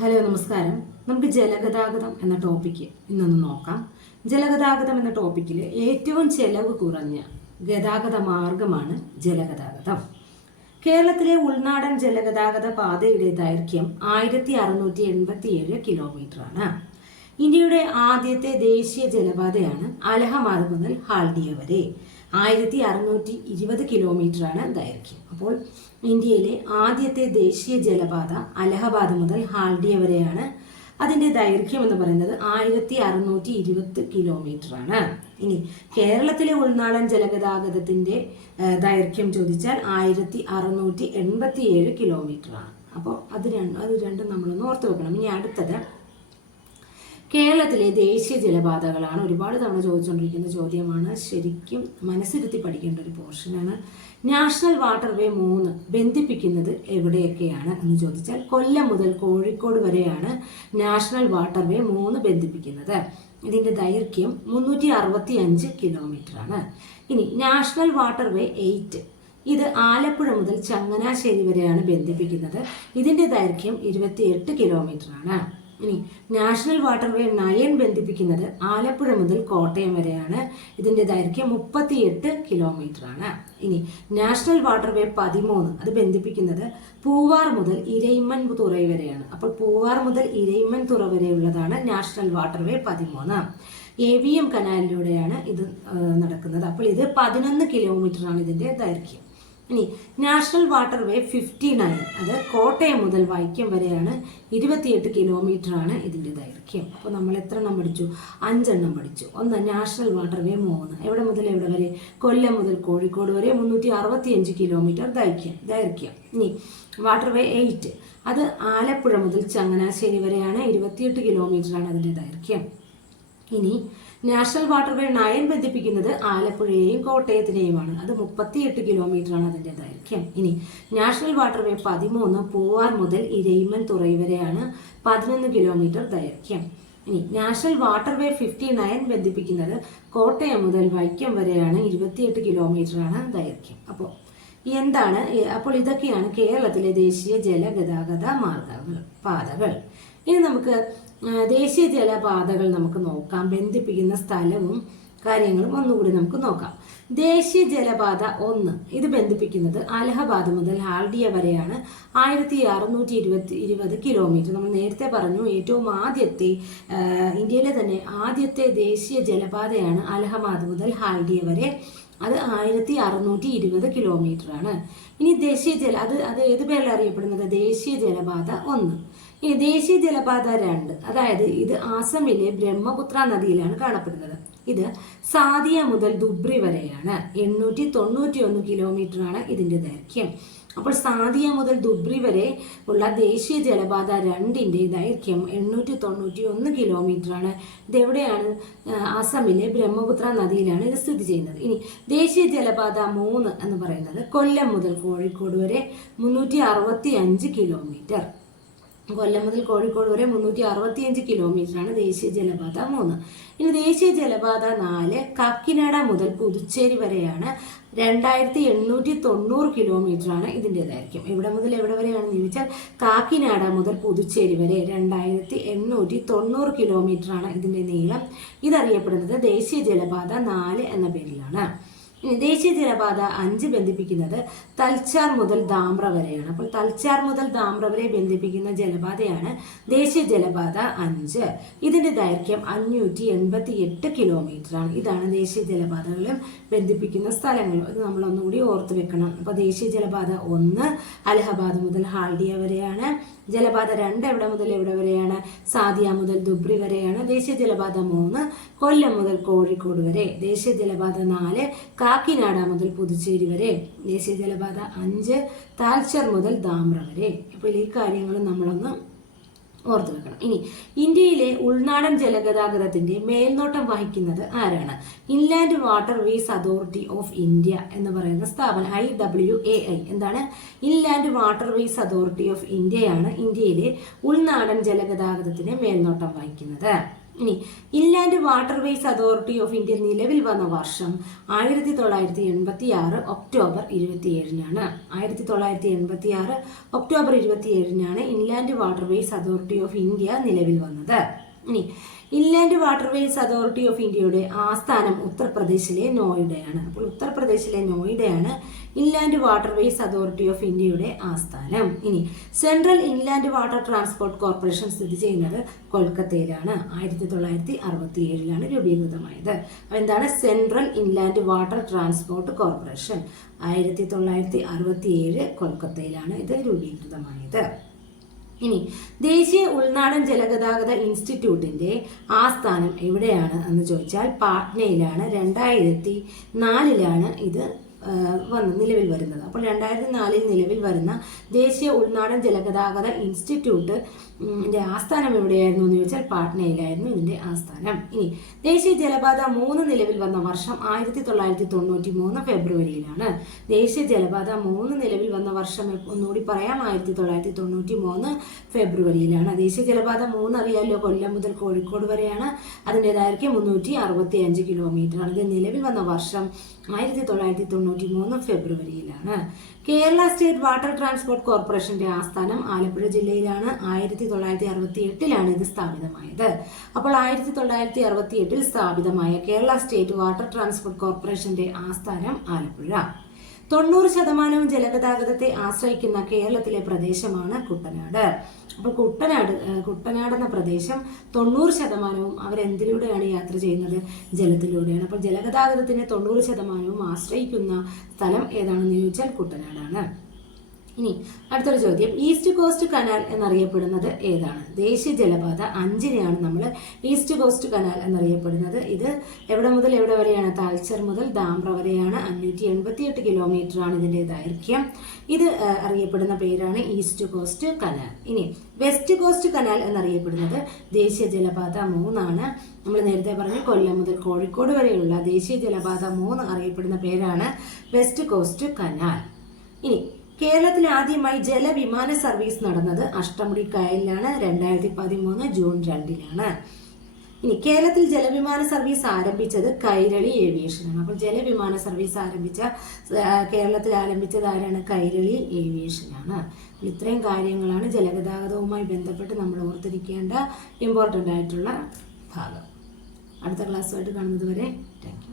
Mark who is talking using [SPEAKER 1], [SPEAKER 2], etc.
[SPEAKER 1] Hello നമസ്കാരം. നമുക്ക് ജലഗതാഗതം എന്ന ടോപ്പിക്ക് ഇന്നൊന്ന് നോക്കാം. ജലഗതാഗതം എന്ന ടോപ്പിക്കിൽ ഏറ്റവും ചെലവ് കുറഞ്ഞ ഗതാഗത മാർഗമാണ് ജലഗതാഗതം. കേരളത്തിലെ ഉൾനാടൻ ജലഗതാഗത പാതയുടെ ദൈർഘ്യം ആയിരത്തി അറുന്നൂറ്റി എൺപത്തി ഏഴ് കിലോമീറ്റർ ആണ്. ഇന്ത്യയുടെ ആദ്യത്തെ ദേശീയ ജലപാതയാണ് അലഹബാദ് മുതൽ ഹാൽഡിയ വരെ. ആയിരത്തി അറുന്നൂറ്റി ഇരുപത് കിലോമീറ്റർ ആണ് ദൈർഘ്യം. അപ്പോൾ ഇന്ത്യയിലെ ആദ്യത്തെ ദേശീയ ജലപാത അലഹബാദ് മുതൽ ഹാൽഡിയ വരെയാണ്. അതിന്റെ ദൈർഘ്യം എന്ന് പറയുന്നത് ആയിരത്തി അറുന്നൂറ്റി ഇരുപത്തി കിലോമീറ്റർ ആണ് ഇനി കേരളത്തിലെ ഉൾനാടൻ ജലഗതാഗതത്തിന്റെ ദൈർഘ്യം ചോദിച്ചാൽ ആയിരത്തി അറുന്നൂറ്റി എൺപത്തി ഏഴ് കിലോമീറ്റർ ആണ് അപ്പോൾ അത് രണ്ട് അത് രണ്ടും നമ്മളൊന്ന് ഓർത്ത് വെക്കണം. ഇനി അടുത്തത് കേരളത്തിലെ ദേശീയ ജലപാതകളാണ് ഒരുപാട് തവണ ചോദിച്ചുകൊണ്ടിരിക്കുന്ന ചോദ്യമാണ്. ശരിക്കും മനസ്സിരുത്തി പഠിക്കേണ്ട ഒരു പോർഷനാണ്. നാഷണൽ വാട്ടർവേ മൂന്ന് ബന്ധിപ്പിക്കുന്നത് എവിടെയൊക്കെയാണ് എന്ന് ചോദിച്ചാൽ കൊല്ലം മുതൽ കോഴിക്കോട് വരെയാണ് നാഷണൽ വാട്ടർവേ മൂന്ന് ബന്ധിപ്പിക്കുന്നത്. ഇതിന്റെ ദൈർഘ്യം മുന്നൂറ്റി അറുപത്തി അഞ്ച് കിലോമീറ്റർ ആണ് ഇനി നാഷണൽ വാട്ടർവേ എയ്റ്റ്. ഇത് ആലപ്പുഴ മുതൽ ചങ്ങനാശ്ശേരി വരെയാണ് ബന്ധിപ്പിക്കുന്നത്. ഇതിന്റെ ദൈർഘ്യം ഇരുപത്തിയെട്ട് കിലോമീറ്റർ ആണ് ഇനി നാഷണൽ വാട്ടർവേ നയൻ ബന്ധിപ്പിക്കുന്നത് ആലപ്പുഴ മുതൽ കോട്ടയം വരെയാണ്. ഇതിന്റെ ദൈർഘ്യം മുപ്പത്തിയെട്ട് കിലോമീറ്റർ ആണ് ഇനി നാഷണൽ വാട്ടർവേ പതിമൂന്ന് അത് ബന്ധിപ്പിക്കുന്നത് പൂവാർ മുതൽ ഇരയിമ്മൻ തുറ വരെയാണ്. അപ്പോൾ പൂവാർ മുതൽ ഇരയിമ്മൻ തുറ വരെയുള്ളതാണ് നാഷണൽ വാട്ടർവേ പതിമൂന്ന്. എ വി എം കനാലിലൂടെയാണ് ഇത് നടക്കുന്നത്. അപ്പോൾ ഇത് പതിനൊന്ന് കിലോമീറ്റർ ആണ് ഇതിന്റെ ദൈർഘ്യം. ഇനി നാഷണൽ വാട്ടർവേ ഫിഫ്റ്റി നയൻ അത് കോട്ടയം മുതൽ വൈക്കം വരെയാണ് ഇരുപത്തിയെട്ട് കിലോമീറ്റർ ആണ് ഇതിന്റെ ദൈർഘ്യം. അപ്പോൾ നമ്മൾ എത്ര എണ്ണം പഠിച്ചു? അഞ്ചെണ്ണം പഠിച്ചു. ഒന്ന് നാഷണൽ വാട്ടർവേ മൂന്ന്. എവിടെ മുതൽ എവിടെ വരെ? കൊല്ലം മുതൽ കോഴിക്കോട് വരെ മുന്നൂറ്റി അറുപത്തി അഞ്ച് കിലോമീറ്റർ ദൈർഘ്യം ദൈർഘ്യം. ഇനി വാട്ടർവേ എയ്റ്റ് അത് ആലപ്പുഴ മുതൽ ചങ്ങനാശ്ശേരി വരെയാണ് ഇരുപത്തിയെട്ട് കിലോമീറ്റർ ആണ് അതിന്റെ ദൈർഘ്യം. ഇനി നാഷണൽ വാട്ടർവേ നയൻ ബന്ധിപ്പിക്കുന്നത് ആലപ്പുഴയെയും കോട്ടയത്തിനെയുമാണ്. അത് മുപ്പത്തിയെട്ട് കിലോമീറ്റർ ആണ് അതിന്റെ ദൈർഘ്യം. ഇനി നാഷണൽ വാട്ടർവേ പതിമൂന്ന് പൂവാർ മുതൽ ഇരയിമൻ തുറൈ വരെയാണ് പതിനൊന്ന് കിലോമീറ്റർ ദൈർഘ്യം. ഇനി നാഷണൽ വാട്ടർവേ ഫിഫ്റ്റി നയൻ ബന്ധിപ്പിക്കുന്നത് കോട്ടയം മുതൽ വൈക്കം വരെയാണ് ഇരുപത്തിയെട്ട് കിലോമീറ്റർ ആണ് ദൈർഘ്യം. അപ്പോൾ എന്താണ് അപ്പോൾ ഇതൊക്കെയാണ് കേരളത്തിലെ ദേശീയ ജലഗതാഗത മാർഗങ്ങൾ പാതകൾ. ഇനി നമുക്ക് ദേശീയ ജലപാതകൾ നമുക്ക് നോക്കാം. ബന്ധിപ്പിക്കുന്ന സ്ഥലവും കാര്യങ്ങളും ഒന്നുകൂടി നമുക്ക് നോക്കാം. ദേശീയ ജലപാത ഒന്ന്. ഇത് ബന്ധിപ്പിക്കുന്നത് അലഹബാദ് മുതൽ ഹാൽഡിയ വരെയാണ്. ആയിരത്തി അറുന്നൂറ്റി ഇരുപത്തി ഇരുപത് കിലോമീറ്റർ. നമ്മൾ നേരത്തെ പറഞ്ഞു ഏറ്റവും ആദ്യത്തെ ഇന്ത്യയിലെ തന്നെ ആദ്യത്തെ ദേശീയ ജലപാതയാണ് അലഹബാദ് മുതൽ ഹാൽഡിയ വരെ. അത് ആയിരത്തി അറുന്നൂറ്റി ഇരുപത് കിലോമീറ്റർ ആണ് ഇനി ദേശീയ ജല അത് അത് ഏത് പേരിൽ അറിയപ്പെടുന്നത് ദേശീയ ജലപാത ഒന്ന്. ഇനി ദേശീയ ജലപാത രണ്ട് അതായത് ഇത് ആസമിലെ ബ്രഹ്മപുത്ര നദിയിലാണ് കാണപ്പെടുന്നത്. ഇത് സാദിയ മുതൽ ദുബ്രി വരെയാണ്. എണ്ണൂറ്റി തൊണ്ണൂറ്റി ഒന്ന് കിലോമീറ്റർ ആണ് ഇതിന്റെ ദൈർഘ്യം. അപ്പോൾ സാദിയ മുതൽ ദുബ്രി വരെ ഉള്ള ദേശീയ ജലപാത രണ്ടിന്റെ ദൈർഘ്യം എണ്ണൂറ്റി തൊണ്ണൂറ്റി ഒന്ന് കിലോമീറ്റർ ആണ് ഇതെവിടെയാണ് അസമിലെ ബ്രഹ്മപുത്ര നദിയിലാണ് ഇത് സ്ഥിതി ചെയ്യുന്നത്. ഇനി ദേശീയ ജലപാത മൂന്ന് എന്ന് പറയുന്നത് കൊല്ലം മുതൽ കോഴിക്കോട് വരെ മുന്നൂറ്റി അറുപത്തി അഞ്ച് കിലോമീറ്റർ. കൊല്ലം മുതൽ കോഴിക്കോട് വരെ മുന്നൂറ്റി അറുപത്തിയഞ്ച് കിലോമീറ്ററാണ് ദേശീയ ജലപാത മൂന്ന്. ഇനി ദേശീയ ജലപാത നാല് കാക്കിനാട മുതൽ പുതുച്ചേരി വരെയാണ് രണ്ടായിരത്തി എണ്ണൂറ്റി തൊണ്ണൂറ് കിലോമീറ്റർ ആണ് ഇതിന്റെ ദൈർഘ്യം. എവിടെ മുതൽ എവിടെ വരെയാണെന്ന് ചോദിച്ചാൽ കാക്കിനാട മുതൽ പുതുച്ചേരി വരെ രണ്ടായിരത്തി എണ്ണൂറ്റി തൊണ്ണൂറ് കിലോമീറ്റർ ആണ് ഇതിന്റെ നീളം. ഇതറിയപ്പെടുന്നത് ദേശീയ ജലപാത നാല് എന്ന പേരിലാണ്. ദേശീയ ജലപാത അഞ്ച് ബന്ധിപ്പിക്കുന്നത് തൽച്ചാർ മുതൽ ദാമ്ര വരെയാണ്. അപ്പോൾ തൽച്ചാർ മുതൽ ദാമ്ര വരെ ബന്ധിപ്പിക്കുന്ന ജലപാതയാണ് ദേശീയ ജലപാത അഞ്ച്. ഇതിന്റെ ദൈർഘ്യം അഞ്ഞൂറ്റി എൺപത്തി എട്ട് കിലോമീറ്റർ ആണ് ഇതാണ് ദേശീയ ജലപാതകളും ബന്ധിപ്പിക്കുന്ന സ്ഥലങ്ങൾ ഇത് നമ്മൾ ഒന്നുകൂടി ഓർത്ത് വെക്കണം. അപ്പോൾ ദേശീയ ജലപാത ഒന്ന് അലഹബാദ് മുതൽ ഹാൽഡിയ വരെയാണ്. ജലപാത രണ്ട് എവിടെ മുതൽ എവിടെ വരെയാണ്? സാദിയ മുതൽ ദുബ്രി വരെയാണ്. ദേശീയ ജലപാത മൂന്ന് കൊല്ലം മുതൽ കോഴിക്കോട് വരെ. ദേശീയ ജലപാത നാല് കാക്കിനാട മുതൽ പുതുച്ചേരി വരെ. ദേശീയ ജലപാത അഞ്ച് താൽച്ചർ മുതൽ ദാമ്ര വരെ. അപ്പോൾ ഈ കാര്യങ്ങൾ നമ്മളൊന്ന് ഓർത്തു വെക്കണം. ഇനി ഇന്ത്യയിലെ ഉൾനാടൻ ജലഗതാഗതത്തിന്റെ മേൽനോട്ടം വഹിക്കുന്നത് ആരാണ്? Inland Waterways Authority of India എന്ന് പറയുന്ന സ്ഥാപനം ഐ ഡബ്ല്യു എ ഐ എന്താണ്? Inland water vase authority of ഇന്ത്യയാണ് ഇന്ത്യയിലെ ഉൾനാടൻ ജലഗതാഗതത്തിന്റെ മേൽനോട്ടം വഹിക്കുന്നത്. ഇനി Inland Waterways Authority of India നിലവിൽ വന്ന വർഷം ആയിരത്തി തൊള്ളായിരത്തി എൺപത്തി ആറ് ഒക്ടോബർ ഇരുപത്തിയേഴിനാണ് ആയിരത്തി തൊള്ളായിരത്തി എൺപത്തി ആറ് October ഇരുപത്തിയേഴിനാണ് Inland Waterways Authority of India നിലവിൽ വന്നത്. ഇനി ഇൻലാൻഡ് വാട്ടർവേസ് അതോറിറ്റി ഓഫ് ഇന്ത്യയുടെ ആസ്ഥാനം ഉത്തർപ്രദേശിലെ നോയിഡയാണ്. അപ്പോൾ ഉത്തർപ്രദേശിലെ നോയിഡയാണ് ഇൻലാൻഡ് വാട്ടർവേസ് അതോറിറ്റി ഓഫ് ഇന്ത്യയുടെ ആസ്ഥാനം. ഇനി Central Inland Water Transport Corporation സ്ഥിതി ചെയ്യുന്നത് കൊൽക്കത്തയിലാണ്. ആയിരത്തി തൊള്ളായിരത്തി അറുപത്തി ഏഴിലാണ് രൂപീകൃതമായത്. അപ്പോൾ എന്താണ്? Central Inland Water Transport Corporation ആയിരത്തി തൊള്ളായിരത്തി അറുപത്തി ഏഴ് കൊൽക്കത്തയിലാണ് ഇത് രൂപീകൃതമായത്. ഇനി ദേശീയ ഉൾനാടൻ ജലഗതാഗത ഇൻസ്റ്റിറ്റ്യൂട്ടിന്റെ ആസ്ഥാനം എവിടെയാണ് എന്ന് ചോദിച്ചാൽ പാട്നയിലാണ്. രണ്ടായിരത്തി നാലിലാണ് ഇത് വന്ന് നിലവിൽ വരുന്നത്. അപ്പോൾ രണ്ടായിരത്തി നാലിൽ നിലവിൽ വരുന്ന ദേശീയ ഉൾനാടൻ ജലഗതാഗത ഇൻസ്റ്റിറ്റ്യൂട്ട് ആസ്ഥാനം എവിടെയായിരുന്നു എന്ന് ചോദിച്ചാൽ പാട്നയിലായിരുന്നു ഇതിന്റെ ആസ്ഥാനം. ഇനി ദേശീയ ജലപാത മൂന്ന് നിലവിൽ വന്ന വർഷം ആയിരത്തി തൊള്ളായിരത്തി തൊണ്ണൂറ്റി മൂന്ന് ഫെബ്രുവരിയിലാണ്. ദേശീയ ജലപാത മൂന്ന് നിലവിൽ വന്ന വർഷം ഒന്നുകൂടി പറയാം ആയിരത്തി തൊള്ളായിരത്തി തൊണ്ണൂറ്റി മൂന്ന് ഫെബ്രുവരിയിലാണ്. ദേശീയ ജലപാത മൂന്ന് അറിയാമല്ലോ കൊല്ലം മുതൽ കോഴിക്കോട് വരെയാണ്. അതിന്റെ ദൈർഘ്യം മുന്നൂറ്റി അറുപത്തി അഞ്ച് കിലോമീറ്റർ ആണ് ഇത് നിലവിൽ വന്ന വർഷം ആയിരത്തി തൊള്ളായിരത്തി തൊണ്ണൂറ്റി മൂന്ന് ഫെബ്രുവരിയിലാണ്. കേരള സ്റ്റേറ്റ് വാട്ടർ ട്രാൻസ്പോർട്ട് കോർപ്പറേഷന്റെ ആസ്ഥാനം ആലപ്പുഴ ജില്ലയിലാണ്. ആയിരത്തി തൊള്ളായിരത്തി അറുപത്തി എട്ടിലാണ് ഇത് സ്ഥാപിതമായത്. അപ്പോൾ ആയിരത്തി തൊള്ളായിരത്തി അറുപത്തി എട്ടിൽ സ്ഥാപിതമായ കേരള സ്റ്റേറ്റ് വാട്ടർ ട്രാൻസ്പോർട്ട് കോർപ്പറേഷന്റെ ആസ്ഥാനം ആലപ്പുഴ. തൊണ്ണൂറ് ശതമാനവും ജലഗതാഗതത്തെ ആശ്രയിക്കുന്ന കേരളത്തിലെ പ്രദേശമാണ് കുട്ടനാട്. അപ്പോൾ കുട്ടനാട് കുട്ടനാട് എന്ന പ്രദേശം തൊണ്ണൂറ് ശതമാനവും അവരെന്തിലൂടെയാണ് യാത്ര ചെയ്യുന്നത്? ജലത്തിലൂടെയാണ്. അപ്പോൾ ജലഗതാഗതത്തിന് തൊണ്ണൂറ് ശതമാനവും ആശ്രയിക്കുന്ന സ്ഥലം ഏതാണെന്ന് ചോദിച്ചാൽ കുട്ടനാടാണ്. ഇനി അടുത്തൊരു ചോദ്യം. ഈസ്റ്റ് കോസ്റ്റ് കനാൽ എന്നറിയപ്പെടുന്നത് ഏതാണ്? ദേശീയ ജലപാത അഞ്ചിനെയാണ് നമ്മൾ ഈസ്റ്റ് കോസ്റ്റ് കനാൽ എന്നറിയപ്പെടുന്നത്. ഇത് എവിടെ മുതൽ എവിടെ വരെയാണ്? താൽച്ചർ മുതൽ ദാംബ്ര വരെയാണ്. അഞ്ഞൂറ്റി എൺപത്തി എട്ട് കിലോമീറ്റർ ആണ് ഇതിന്റെ ദൈർഘ്യം. ഇത് അറിയപ്പെടുന്ന പേരാണ് ഈസ്റ്റ് കോസ്റ്റ് കനാൽ ഇനി വെസ്റ്റ് കോസ്റ്റ് കനാൽ എന്നറിയപ്പെടുന്നത് ദേശീയ ജലപാത മൂന്നാണ്. നമ്മൾ നേരത്തെ പറഞ്ഞു കൊല്ലം മുതൽ കോഴിക്കോട് വരെയുള്ള ദേശീയ ജലപാത മൂന്ന് അറിയപ്പെടുന്ന പേരാണ് വെസ്റ്റ് കോസ്റ്റ് കനാൽ ഇനി കേരളത്തിൽ ആദ്യമായി ജലവിമാന സർവീസ് നടന്നത് അഷ്ടമുടി കായലിലാണ് രണ്ടായിരത്തി പതിമൂന്ന് ജൂൺ രണ്ടിലാണ് ഇനി കേരളത്തിൽ ജലവിമാന സർവീസ് ആരംഭിച്ചത് കൈരളി ഏവിയേഷനാണ്. അപ്പോൾ ജലവിമാന സർവീസ് ആരംഭിച്ച കേരളത്തിൽ ആരംഭിച്ചത് ആരാണ്? കൈരളി ഏവിയേഷനാണ്. ഇത്രയും കാര്യങ്ങളാണ് ജലഗതാഗതവുമായി ബന്ധപ്പെട്ട് നമ്മൾ ഓർത്തിരിക്കേണ്ട ഇമ്പോർട്ടന്റ് ആയിട്ടുള്ള ഭാഗം. അടുത്ത ക്ലാസ്സുമായിട്ട് കാണുന്നത് വരെ താങ്ക്